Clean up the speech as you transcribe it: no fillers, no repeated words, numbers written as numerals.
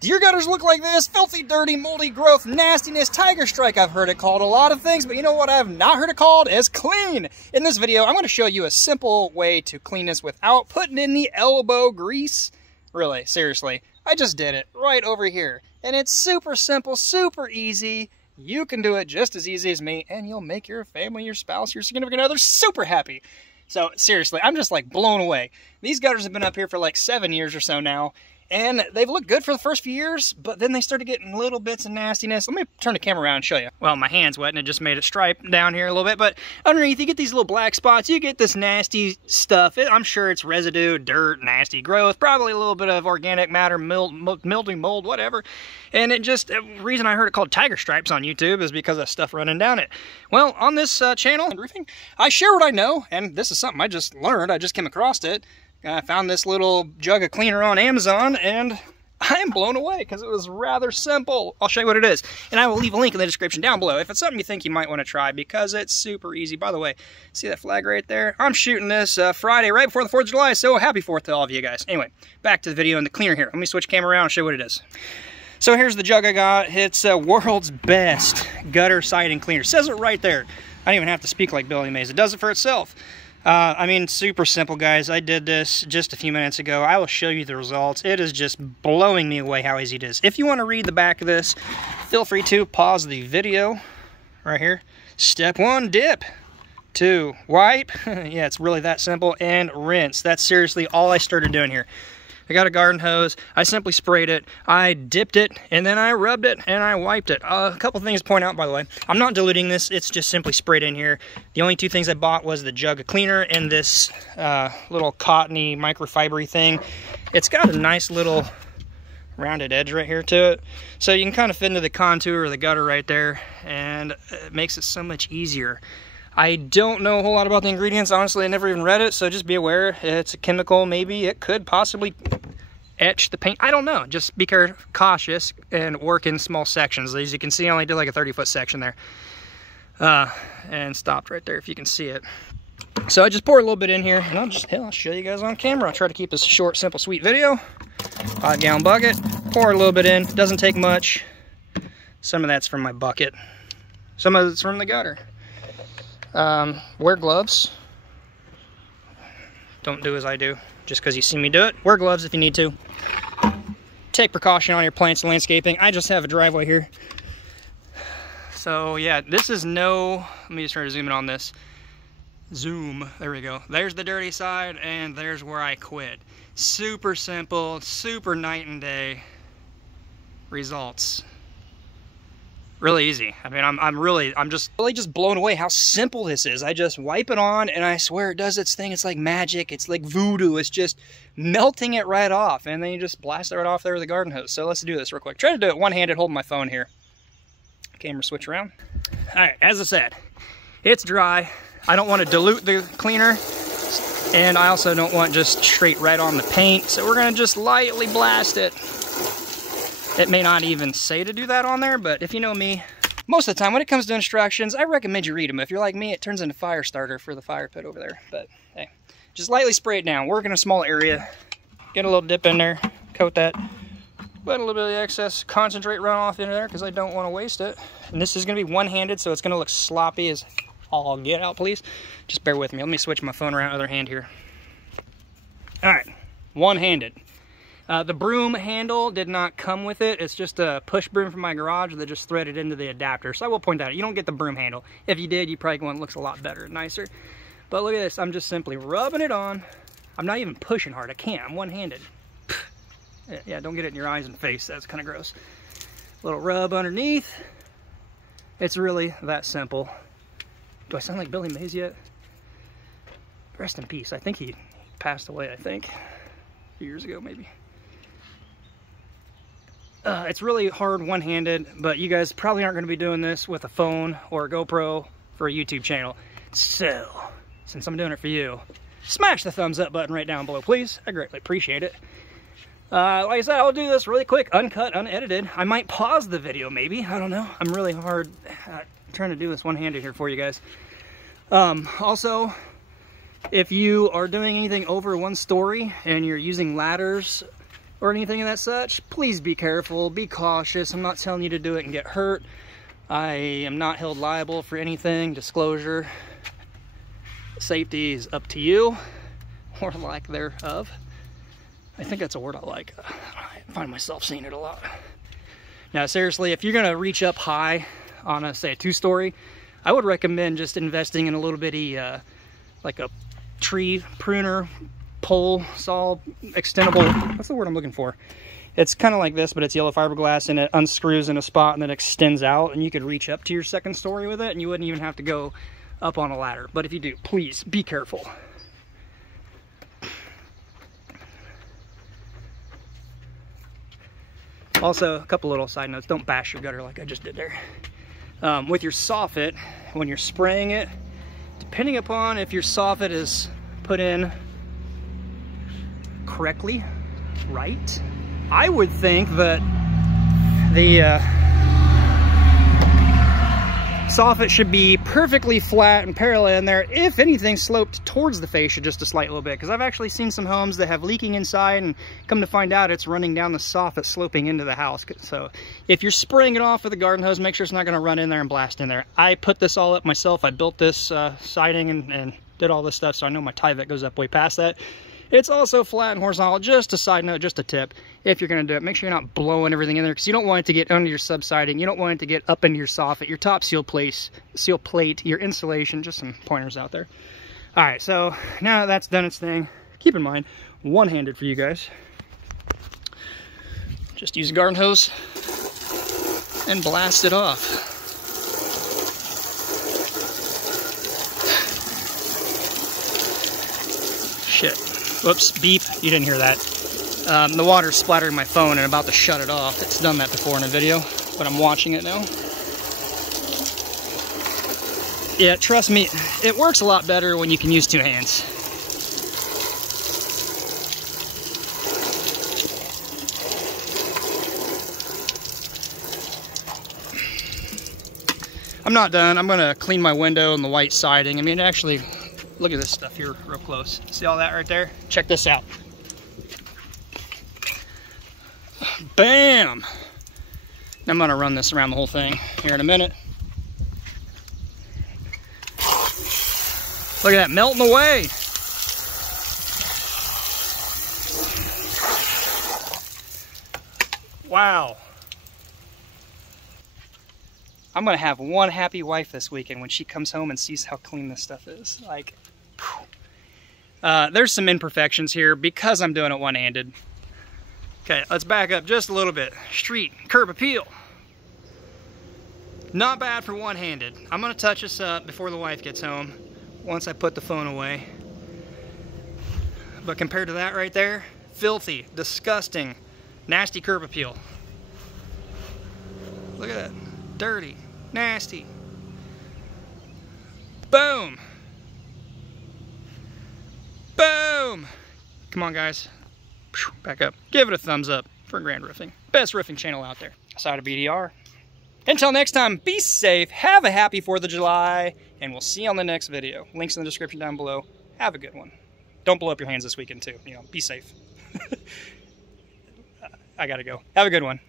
Do your gutters look like this? Filthy, dirty, moldy growth, nastiness, tiger strike. I've heard it called a lot of things, but you know what I have not heard it called? Is clean. In this video, I'm going to show you a simple way to clean this without putting in the elbow grease. Really, seriously, I just did it right over here. And it's super simple, super easy. You can do it just as easy as me, and you'll make your family, your spouse, your significant other super happy. So seriously, I'm just like blown away. These gutters have been up here for like 7 years or so now. And they've looked good for the first few years, but then they started getting little bits of nastiness. Let me turn the camera around and show you. Well, my hand's wet and it just made a stripe down here a little bit, but underneath you get these little black spots. You get this nasty stuff. I'm sure it's residue, dirt, nasty growth, probably a little bit of organic matter, mildew, mold, whatever. And it just, the reason I heard it called tiger stripes on YouTube is because of stuff running down it. Well, on this channel and roofing, I share what I know, and this is something I just learned. I just came across it. I found this little jug of cleaner on Amazon, and I am blown away because it was rather simple. I'll show you what it is, and I will leave a link in the description down below if it's something you think you might want to try, because it's super easy. By the way, see that flag right there? I'm shooting this Friday right before the 4th of July, so happy 4th to all of you guys. Anyway, back to the video and the cleaner here. Let me switch camera around and show you what it is. So here's the jug I got. It's world's best gutter siding cleaner. It says it right there. I don't even have to speak like Billy Mays. It does it for itself. I mean, super simple, guys. I did this just a few minutes ago. I will show you the results. It is just blowing me away how easy it is. If you want to read the back of this, feel free to pause the video right here. Step 1, dip. 2, wipe. Yeah, it's really that simple. And rinse. That's seriously all I started doing here. I got a garden hose, I simply sprayed it, I dipped it, and then I rubbed it, and I wiped it. A couple things to point out, by the way. I'm not diluting this, it's just simply sprayed in here. The only 2 things I bought was the jug of cleaner and this little cottony microfiber thing. It's got a nice little rounded edge right here to it. So you can kind of fit into the contour of the gutter right there, and it makes it so much easier. I don't know a whole lot about the ingredients. Honestly, I never even read it, so just be aware. It's a chemical. Maybe it could possibly etch the paint. I don't know. Just be cautious and work in small sections. As you can see, I only did like a 30-foot section there. And stopped right there if you can see it. So I just pour a little bit in here, and I'll show you guys on camera. I'll try to keep this a short, simple, sweet video. 5-gallon bucket. Pour a little bit in. Doesn't take much. Some of that's from my bucket. Some of it's from the gutter. Wear gloves. Don't do as I do just because you see me do it. Wear gloves if you need to. Take precaution on your plants and landscaping. I just have a driveway here. So yeah, this is let me just try to zoom in on this. Zoom, there we go. There's the dirty side, and there's where I quit. Super simple, super night and day results. Really easy. I mean, I'm just really blown away how simple this is. I just wipe it on, and I swear it does its thing. It's like magic. It's like voodoo. It's just melting it right off, and then you just blast it right off there with a garden hose. So let's do this real quick. Try to do it one-handed, holding my phone here. Camera switch around. All right, as I said, it's dry. I don't want to dilute the cleaner, and I also don't want just straight right on the paint. So we're gonna just lightly blast it. It may not even say to do that on there, but if you know me, most of the time when it comes to instructions, I recommend you read them. If you're like me, it turns into fire starter for the fire pit over there. But hey, just lightly spray it down. Work in a small area. Get a little dip in there. Coat that. Let a little bit of the excess concentrate run off into there because I don't want to waste it. And this is going to be one-handed, so it's going to look sloppy as all get out, please. Just bear with me. Let me switch my phone around other hand here. All right, one-handed. The broom handle did not come with it. It's just a push broom from my garage that just threaded into the adapter. So I will point that out. You don't get the broom handle. If you did, you probably get one that looks a lot better and nicer. But look at this. I'm just simply rubbing it on. I'm not even pushing hard. I can't. I'm one-handed. Yeah, don't get it in your eyes and face. That's kind of gross. Little rub underneath. It's really that simple. Do I sound like Billy Mays yet? Rest in peace. I think he passed away, a few years ago, maybe. It's really hard one-handed, but you guys probably aren't going to be doing this with a phone or a GoPro for a YouTube channel. So, since I'm doing it for you, smash the thumbs up button right down below, please. I greatly appreciate it. Like I said, I'll do this really quick, uncut, unedited. I might pause the video, maybe. I don't know. I'm really hard trying to do this one-handed here for you guys. Also, if you are doing anything over 1 story and you're using ladders or anything of that such, please be careful, be cautious. I'm not telling you to do it and get hurt. I am not held liable for anything. Disclosure. Safety is up to you, or lack thereof. I think that's a word I like. I find myself saying it a lot. Now, seriously, if you're gonna reach up high on a, say, a 2-story, I would recommend just investing in a little bitty, like a tree pruner, pole saw, extendable, what's the word I'm looking for? It's kind of like this, but it's yellow fiberglass, and it unscrews in a spot and then extends out, and you could reach up to your 2nd story with it, and you wouldn't even have to go up on a ladder. But if you do, please be careful. Also, a couple little side notes. Don't bash your gutter like I just did there. With your soffit, when you're spraying it, depending upon if your soffit is put in correctly, right, I would think that the soffit should be perfectly flat and parallel in there, if anything sloped towards the fascia just a slight little bit, because I've actually seen some homes that have leaking inside, and come to find out it's running down the soffit sloping into the house. So if you're spraying it off with a garden hose, make sure it's not going to run in there and blast in there. I put this all up myself. I built this siding and did all this stuff, so I know my Tyvek goes up way past that. It's also flat and horizontal. Just a side note, just a tip. If you're going to do it, make sure you're not blowing everything in there, because you don't want it to get under your subsiding. You don't want it to get up into your soffit, your top seal plate, your insulation. Just some pointers out there. All right, so now that's done its thing. Keep in mind, one-handed for you guys. Just use a garden hose and blast it off. Shit. Whoops, beep, you didn't hear that. The water's splattering my phone and I'm about to shut it off. It's done that before in a video, but I'm watching it now. Yeah, trust me, it works a lot better when you can use 2 hands. I'm not done. I'm gonna clean my window and the white siding. I mean, actually, look at this stuff here real close. See all that right there? Check this out. Bam! I'm gonna run this around the whole thing here in a minute. Look at that, melting away. Wow. I'm gonna have one happy wife this weekend when she comes home and sees how clean this stuff is. Like, there's some imperfections here because I'm doing it one-handed. Okay, let's back up just a little bit. Street, curb appeal. Not bad for one-handed. I'm gonna touch this up before the wife gets home, once I put the phone away. But compared to that right there, filthy, disgusting, nasty curb appeal. Look at that, dirty, nasty. Boom. Boom. Come on, guys. Back up. Give it a thumbs up for Grand Roofing. Best roofing channel out there. Outside of BDR. Until next time, be safe, have a happy 4th of July, and we'll see you on the next video. Links in the description down below. Have a good one. Don't blow up your hands this weekend, too. You know, be safe. I gotta go. Have a good one.